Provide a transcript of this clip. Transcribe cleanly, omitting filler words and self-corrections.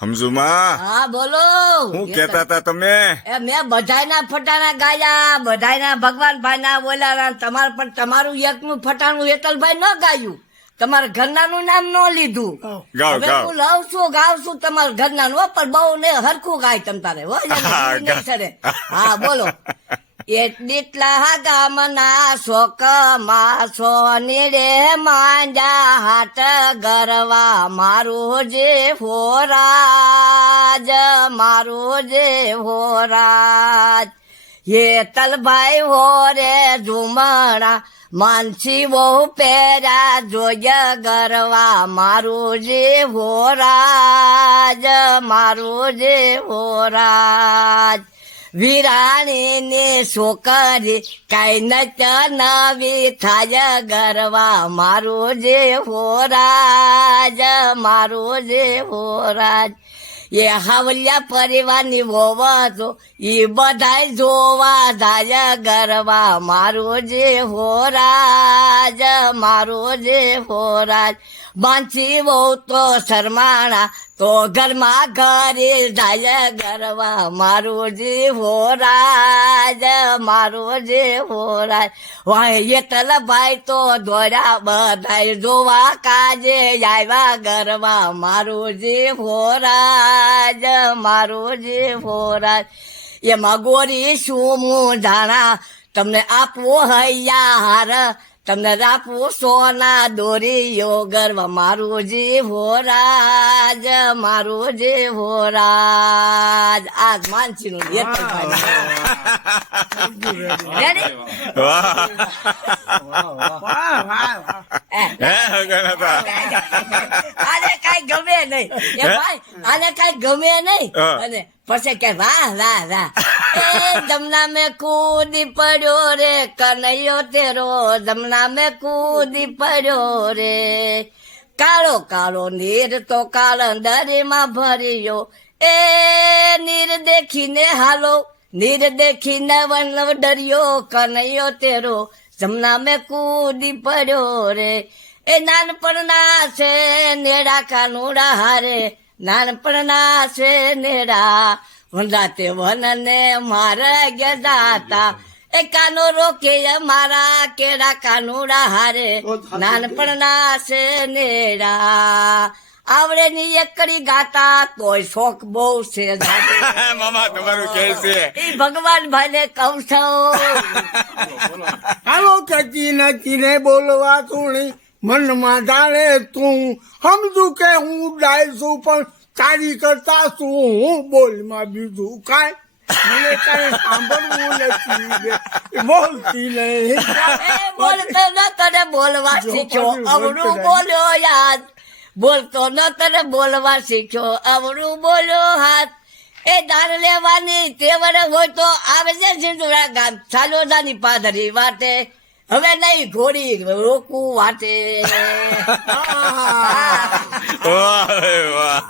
સમજુમાં હા બોલો. શું કેતા હતા તમે? એ મેં બધાયના ફટાણા ગાયા, બધાયના ભગવાનભાઈ ના બોલ્યા, તમારે પણ તમારું એકનું ફટાણું હેતલભાઈ ન ગાયું, તમારા ઘરનાનું નામ ન લીધું. ગાવ, હવે ગાવ. હું લઉં છું ગાવ છું તમારા ઘરનાનું હો, પણ બહુ ને હરખું ગાય તમ તારે હો, એને હા, ભૂલી નહીં ચડે. હા બોલો. એટલા ગામના શોકમાં સોની રે માંડ્યા હાટ ગરવા, મારું જે હોરાજ, મારું જે હોરાજ. હેતલભાઈ હો રે ઝુમણા, માનસી બહુ પહેર્યા જોય ગરવા, મારું જે હોરાજ, મારું જે હોરાજ. વિરાણી ની છોકરી કઈ નચ નવી થાય ગરવા, મારું જે હોરાજ, મારું જે હોરાજ. એ હાવલિયા પરિવારની વોવતો ઈ બધાય જોવા જાય ગરવા, મારું જે હોરાજ, મારું જે હોરાજ. બાંચી બહુ તો શરમાણા તો ઘરમાં ઘરે જાય ગરવા, મારું જે હોરાજ, મારું જે હોરાજ. વાય હેતલભાઈ તો દોર્યા બધાય જોવા કાજે આવ્યા ગરવા, મારું જે હોરાજ, મારું જે હોરાજ. એમાં ગોરી શું હું જાણા, તમને આપવો હૈયા હાર, તમને રાખવું સોના દોરીયો ગરવા, મારું જે હોરાજ, મારું જે હોરાજ. આ માનસી નું હે ગણાતા આને કઈ ગમે નહીં એ ભાઈ, આને કઈ ગમે નહીં. અને પછી કે વાહ વાહ વાહ, એ જમના મેં કૂદી પડ્યો રે કનૈયો તેરો, જમના મેં કૂદી પડ્યો રે. કાળો કાળો નીર તો કાળંદરીમાં ભર્યો, એ નીર દેખીને હાલો, નીર દેખીને વનવ ડર્યો, કનૈયો તેરો જમના મેં કૂદી પડ્યો રે. એ નાનપણના છે નેડા કાનુડા હારે, નાનપણના છે નેડા વનરાતે વનને મારા ગજાતા, એ કાનો રોકે મારા કેડા કાનુડા હારે, નાનપણના છે નેડા. આવડે ની એકડી ગાતા તોય શોખ બહુ છે. મામા તમારું કે છે એ ભગવાન ભાઈ ને કહું છું. હાલો કચી નચી ને બોલવા સુણી, મનમાં જાણે તું સમજુ કે હું ડાય છું, પણ તારી કરતા શું હું બોલમાં બીજું કાંઈ મને કાંઈ સાંભળવું નથી, બોલતી નહીં. એ બોલતો ન તને બોલવા શીખ્યો, અવળું બોલ્યો યાદ, બોલતો ન તને બોલવા શીખ્યો, અવળું બોલ્યો હાથ. એ દાન લેવાની તેવડ હોય તો આવે છે સિંધુરા ગામ સાલોદાની પાદરી વાટે, હવે નહીં ઘોડી રોકવું વાટે. વાહ વાહ